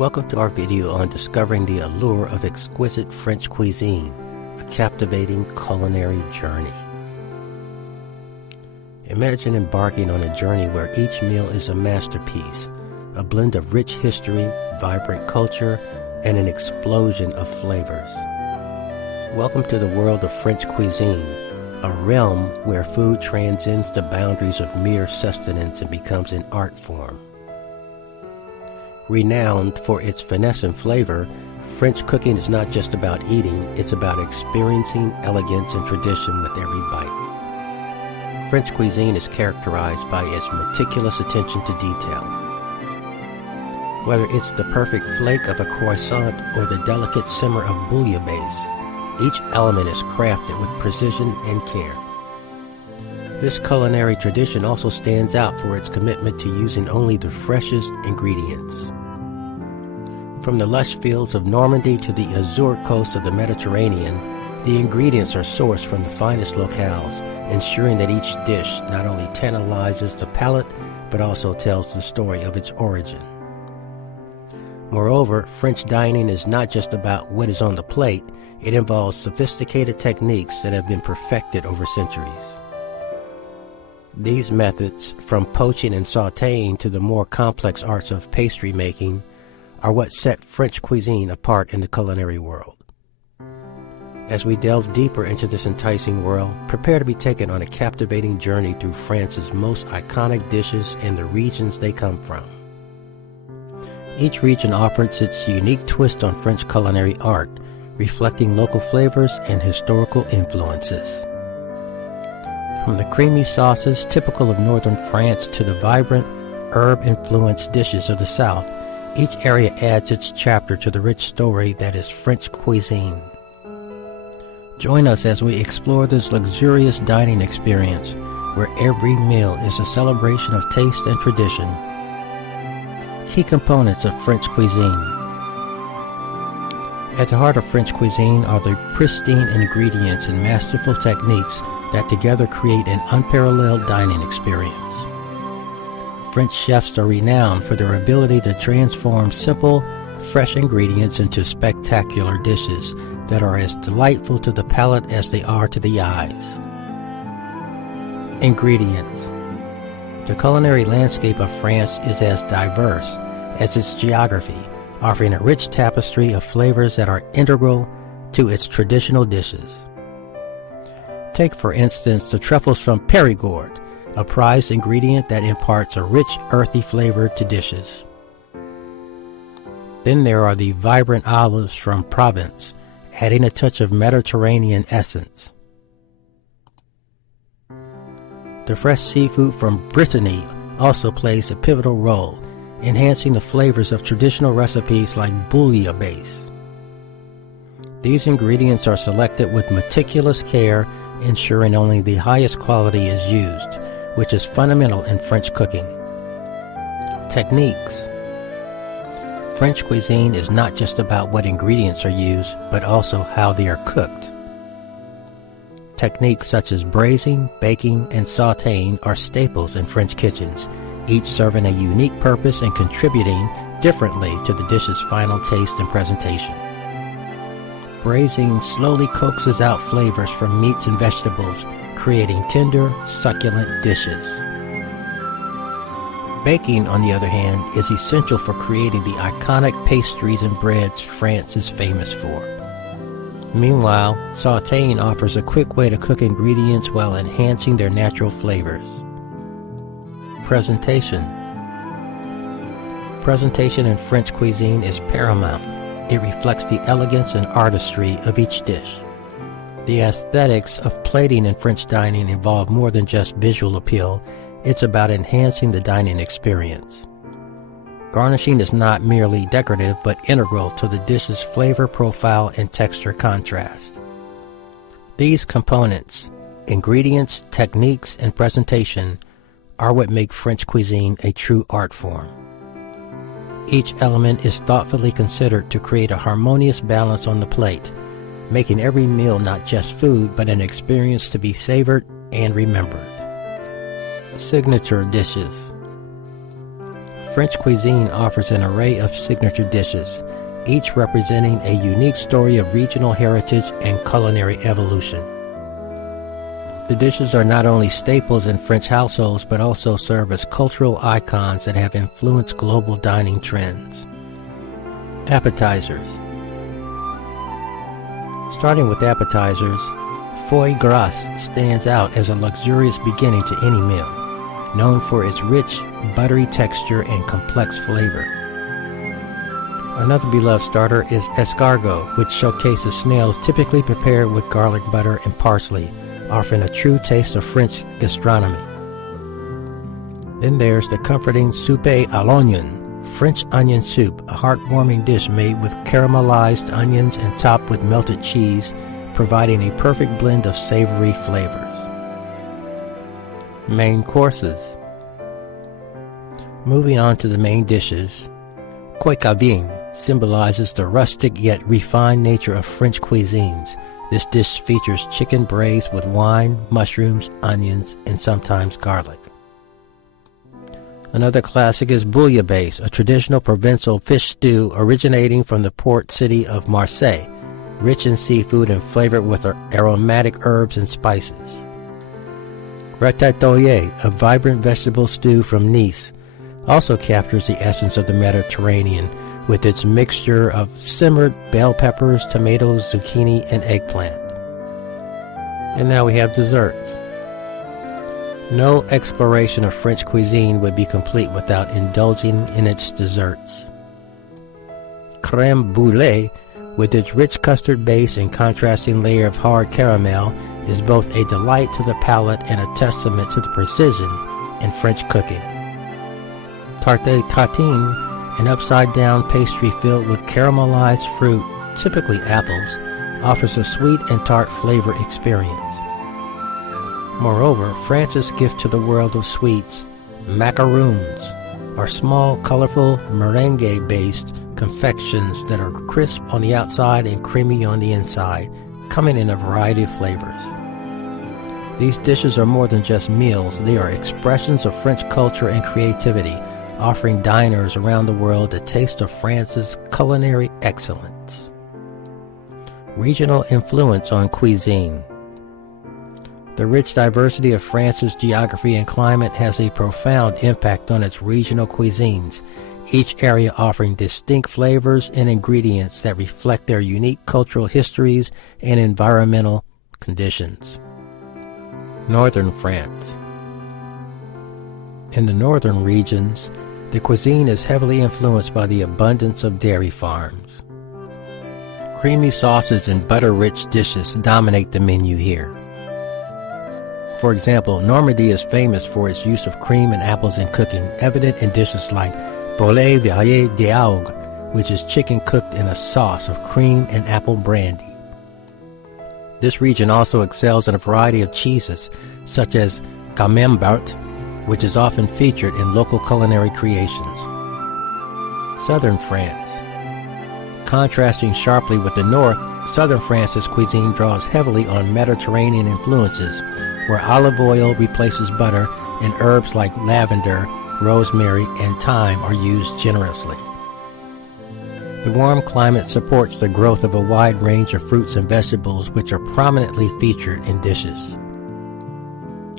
Welcome to our video on discovering the allure of exquisite French cuisine, a captivating culinary journey. Imagine embarking on a journey where each meal is a masterpiece, a blend of rich history, vibrant culture, and an explosion of flavors. Welcome to the world of French cuisine, a realm where food transcends the boundaries of mere sustenance and becomes an art form. Renowned for its finesse and flavor, French cooking is not just about eating, it's about experiencing elegance and tradition with every bite. French cuisine is characterized by its meticulous attention to detail. Whether it's the perfect flake of a croissant or the delicate simmer of bouillabaisse, each element is crafted with precision and care. This culinary tradition also stands out for its commitment to using only the freshest ingredients. From the lush fields of Normandy to the azure coast of the Mediterranean, the ingredients are sourced from the finest locales, ensuring that each dish not only tantalizes the palate, but also tells the story of its origin. Moreover, French dining is not just about what is on the plate, it involves sophisticated techniques that have been perfected over centuries. These methods, from poaching and sautéing to the more complex arts of pastry making, are what set French cuisine apart in the culinary world. As we delve deeper into this enticing world, prepare to be taken on a captivating journey through France's most iconic dishes and the regions they come from. Each region offers its unique twist on French culinary art, reflecting local flavors and historical influences. From the creamy sauces typical of northern France to the vibrant, herb-influenced dishes of the south, each area adds its chapter to the rich story that is French cuisine. Join us as we explore this luxurious dining experience, where every meal is a celebration of taste and tradition. Key components of French cuisine. At the heart of French cuisine are the pristine ingredients and masterful techniques that together create an unparalleled dining experience. French chefs are renowned for their ability to transform simple, fresh ingredients into spectacular dishes that are as delightful to the palate as they are to the eyes. Ingredients. The culinary landscape of France is as diverse as its geography, offering a rich tapestry of flavors that are integral to its traditional dishes. Take, for instance, the truffles from Périgord, a prized ingredient that imparts a rich, earthy flavor to dishes. Then there are the vibrant olives from Provence, adding a touch of Mediterranean essence. The fresh seafood from Brittany also plays a pivotal role, enhancing the flavors of traditional recipes like bouillabaisse. These ingredients are selected with meticulous care, ensuring only the highest quality is used, which is fundamental in French cooking. Techniques. French cuisine is not just about what ingredients are used, but also how they are cooked. Techniques such as braising, baking, and sautéing are staples in French kitchens, each serving a unique purpose and contributing differently to the dish's final taste and presentation. Braising slowly coaxes out flavors from meats and vegetables, creating tender, succulent dishes. Baking, on the other hand, is essential for creating the iconic pastries and breads France is famous for. Meanwhile, sautéing offers a quick way to cook ingredients while enhancing their natural flavors. Presentation. Presentation in French cuisine is paramount. It reflects the elegance and artistry of each dish. The aesthetics of plating in French dining involve more than just visual appeal. It's about enhancing the dining experience. Garnishing is not merely decorative, but integral to the dish's flavor profile and texture contrast. These components, ingredients, techniques, and presentation, are what make French cuisine a true art form. Each element is thoughtfully considered to create a harmonious balance on the plate, making every meal not just food, but an experience to be savored and remembered. Signature dishes. French cuisine offers an array of signature dishes, each representing a unique story of regional heritage and culinary evolution. The dishes are not only staples in French households, but also serve as cultural icons that have influenced global dining trends. Appetizers. Starting with appetizers, foie gras stands out as a luxurious beginning to any meal, known for its rich, buttery texture and complex flavor. Another beloved starter is escargot, which showcases snails typically prepared with garlic butter and parsley, offering a true taste of French gastronomy. Then there's the comforting soupe à l'oignon, French onion soup, a heartwarming dish made with caramelized onions and topped with melted cheese, providing a perfect blend of savory flavors. Main courses. Moving on to the main dishes, cuisine symbolizes the rustic yet refined nature of French cuisines. This dish features chicken braised with wine, mushrooms, onions, and sometimes garlic. Another classic is bouillabaisse, a traditional provincial fish stew originating from the port city of Marseille, rich in seafood and flavored with aromatic herbs and spices. Ratatouille, a vibrant vegetable stew from Nice, also captures the essence of the Mediterranean with its mixture of simmered bell peppers, tomatoes, zucchini, and eggplant. And now we have desserts. No exploration of French cuisine would be complete without indulging in its desserts. Crème brûlée, with its rich custard base and contrasting layer of hard caramel, is both a delight to the palate and a testament to the precision in French cooking. Tarte tatin, an upside-down pastry filled with caramelized fruit, typically apples, offers a sweet and tart flavor experience. Moreover, France's gift to the world of sweets, macaroons, are small, colorful, meringue-based confections that are crisp on the outside and creamy on the inside, coming in a variety of flavors. These dishes are more than just meals, they are expressions of French culture and creativity, offering diners around the world a taste of France's culinary excellence. Regional influence on cuisine. The rich diversity of France's geography and climate has a profound impact on its regional cuisines, each area offering distinct flavors and ingredients that reflect their unique cultural histories and environmental conditions. Northern France. In the northern regions, the cuisine is heavily influenced by the abundance of dairy farms. Creamy sauces and butter-rich dishes dominate the menu here. For example, Normandy is famous for its use of cream and apples in cooking, evident in dishes like poulet varié d'algue, which is chicken cooked in a sauce of cream and apple brandy. This region also excels in a variety of cheeses, such as camembert, which is often featured in local culinary creations. Southern France. Contrasting sharply with the north, southern France's cuisine draws heavily on Mediterranean influences, where olive oil replaces butter and herbs like lavender, rosemary, and thyme are used generously. The warm climate supports the growth of a wide range of fruits and vegetables which are prominently featured in dishes.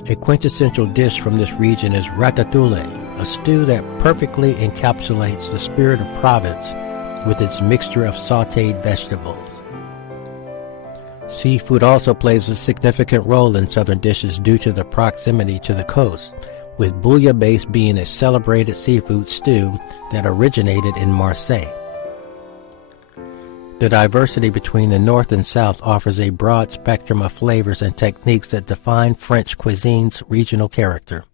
A quintessential dish from this region is ratatouille, a stew that perfectly encapsulates the spirit of Provence with its mixture of sautéed vegetables. Seafood also plays a significant role in southern dishes due to the proximity to the coast, with bouillabaisse being a celebrated seafood stew that originated in Marseille. The diversity between the north and south offers a broad spectrum of flavors and techniques that define French cuisine's regional character.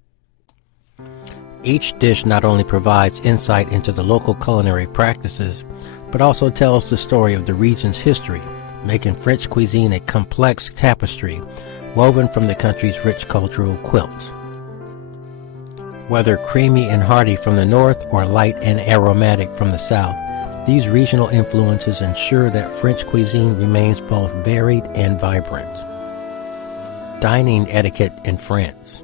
Each dish not only provides insight into the local culinary practices, but also tells the story of the region's history, making French cuisine a complex tapestry woven from the country's rich cultural quilt. Whether creamy and hearty from the north or light and aromatic from the south, these regional influences ensure that French cuisine remains both varied and vibrant. Dining etiquette in France.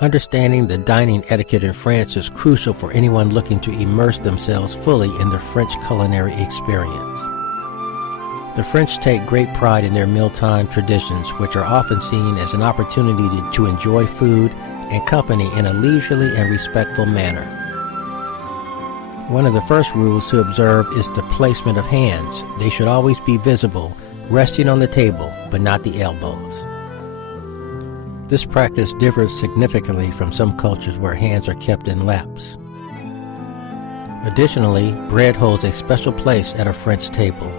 Understanding the dining etiquette in France is crucial for anyone looking to immerse themselves fully in the French culinary experience. The French take great pride in their mealtime traditions, which are often seen as an opportunity to enjoy food and company in a leisurely and respectful manner. One of the first rules to observe is the placement of hands. They should always be visible, resting on the table, but not the elbows. This practice differs significantly from some cultures where hands are kept in laps. Additionally, bread holds a special place at a French table.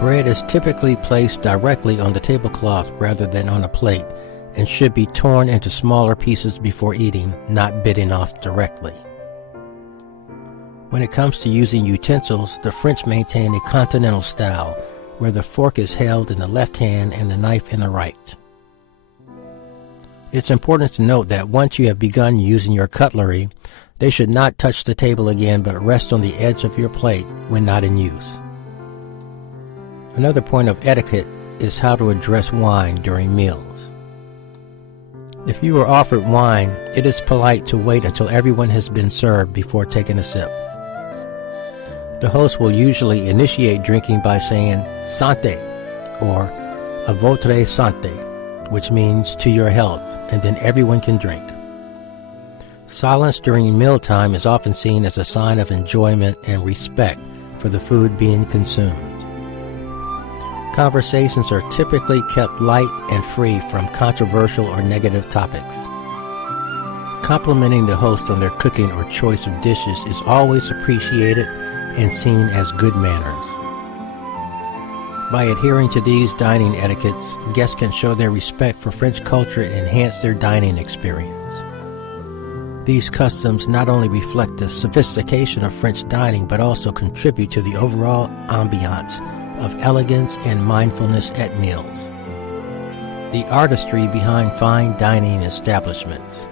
Bread is typically placed directly on the tablecloth rather than on a plate and should be torn into smaller pieces before eating, not bitten off directly. When it comes to using utensils, the French maintain a continental style where the fork is held in the left hand and the knife in the right. It's important to note that once you have begun using your cutlery, they should not touch the table again but rest on the edge of your plate when not in use. Another point of etiquette is how to address wine during meals. If you are offered wine, it is polite to wait until everyone has been served before taking a sip. The host will usually initiate drinking by saying "Santé" or "A votre santé," which means "to your health," and then everyone can drink. Silence during mealtime is often seen as a sign of enjoyment and respect for the food being consumed. Conversations are typically kept light and free from controversial or negative topics. Complimenting the host on their cooking or choice of dishes is always appreciated and seen as good manners. By adhering to these dining etiquettes, guests can show their respect for French culture and enhance their dining experience. These customs not only reflect the sophistication of French dining, but also contribute to the overall ambiance of elegance and mindfulness at meals. The artistry behind fine dining establishments.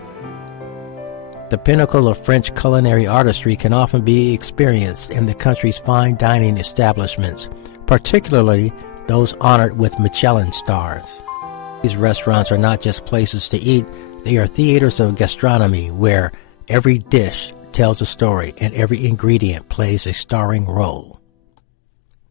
The pinnacle of French culinary artistry can often be experienced in the country's fine dining establishments, particularly those honored with Michelin stars. These restaurants are not just places to eat, they are theaters of gastronomy where every dish tells a story and every ingredient plays a starring role.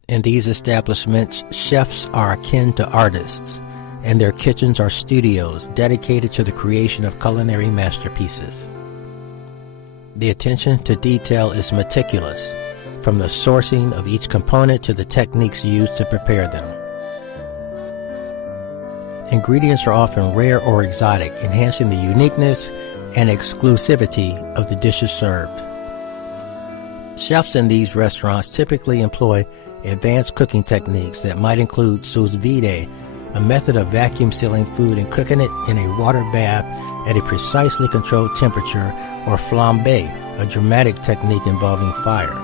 In these establishments, chefs are akin to artists, and their kitchens are studios dedicated to the creation of culinary masterpieces. The attention to detail is meticulous, from the sourcing of each component to the techniques used to prepare them. Ingredients are often rare or exotic, enhancing the uniqueness and exclusivity of the dishes served. Chefs in these restaurants typically employ advanced cooking techniques that might include sous vide, a method of vacuum sealing food and cooking it in a water bath at a precisely controlled temperature, or flambe, a dramatic technique involving fire.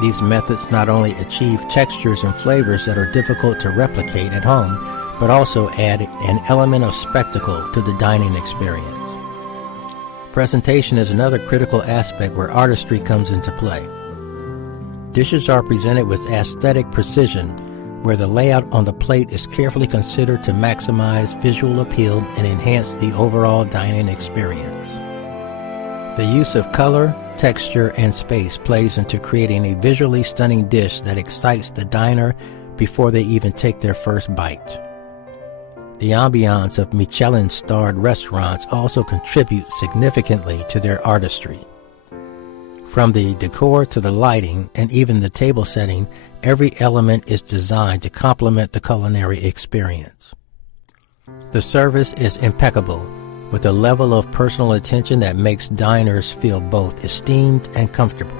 These methods not only achieve textures and flavors that are difficult to replicate at home, but also add an element of spectacle to the dining experience. Presentation is another critical aspect where artistry comes into play. Dishes are presented with aesthetic precision, where the layout on the plate is carefully considered to maximize visual appeal and enhance the overall dining experience. The use of color, texture, and space plays into creating a visually stunning dish that excites the diner before they even take their first bite. The ambiance of Michelin-starred restaurants also contributes significantly to their artistry. From the decor to the lighting and even the table setting, every element is designed to complement the culinary experience. The service is impeccable, with a level of personal attention that makes diners feel both esteemed and comfortable.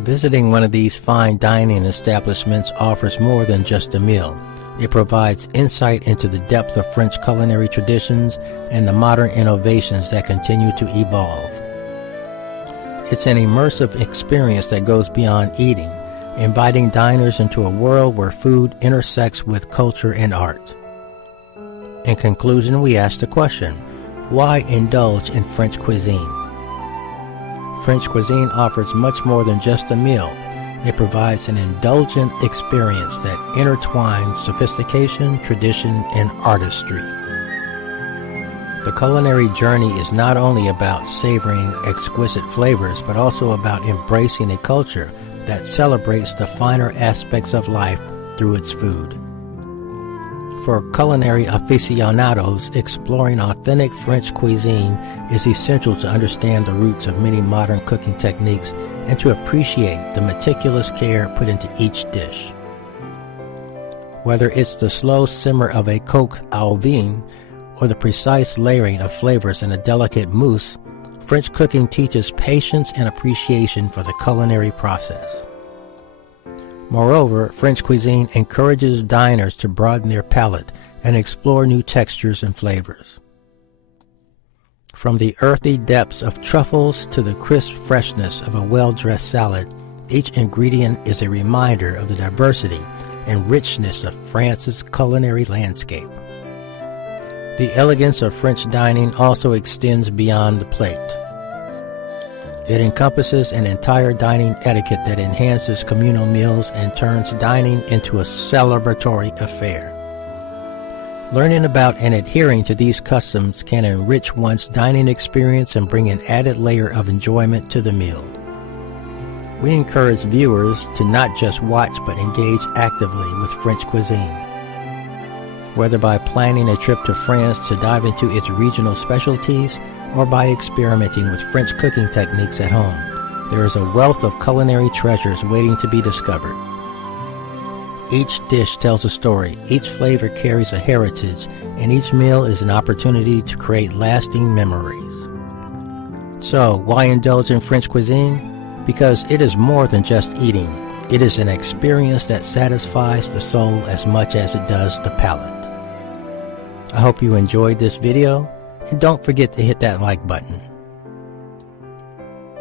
Visiting one of these fine dining establishments offers more than just a meal. It provides insight into the depth of French culinary traditions and the modern innovations that continue to evolve. It's an immersive experience that goes beyond eating, inviting diners into a world where food intersects with culture and art. In conclusion, we ask the question, why indulge in French cuisine? French cuisine offers much more than just a meal. It provides an indulgent experience that intertwines sophistication, tradition, and artistry. The culinary journey is not only about savoring exquisite flavors, but also about embracing a culture that celebrates the finer aspects of life through its food. For culinary aficionados, exploring authentic French cuisine is essential to understand the roots of many modern cooking techniques and to appreciate the meticulous care put into each dish. Whether it's the slow simmer of a coq au vin or the precise layering of flavors in a delicate mousse, French cooking teaches patience and appreciation for the culinary process. Moreover, French cuisine encourages diners to broaden their palate and explore new textures and flavors. From the earthy depths of truffles to the crisp freshness of a well-dressed salad, each ingredient is a reminder of the diversity and richness of France's culinary landscape. The elegance of French dining also extends beyond the plate. It encompasses an entire dining etiquette that enhances communal meals and turns dining into a celebratory affair. Learning about and adhering to these customs can enrich one's dining experience and bring an added layer of enjoyment to the meal. We encourage viewers to not just watch but engage actively with French cuisine. Whether by planning a trip to France to dive into its regional specialties or by experimenting with French cooking techniques at home, there is a wealth of culinary treasures waiting to be discovered. Each dish tells a story, each flavor carries a heritage, and each meal is an opportunity to create lasting memories. So, why indulge in French cuisine? Because it is more than just eating. It is an experience that satisfies the soul as much as it does the palate. I hope you enjoyed this video, and don't forget to hit that like button.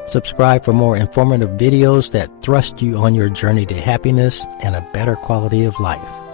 Subscribe for more informative videos that thrust you on your journey to happiness and a better quality of life.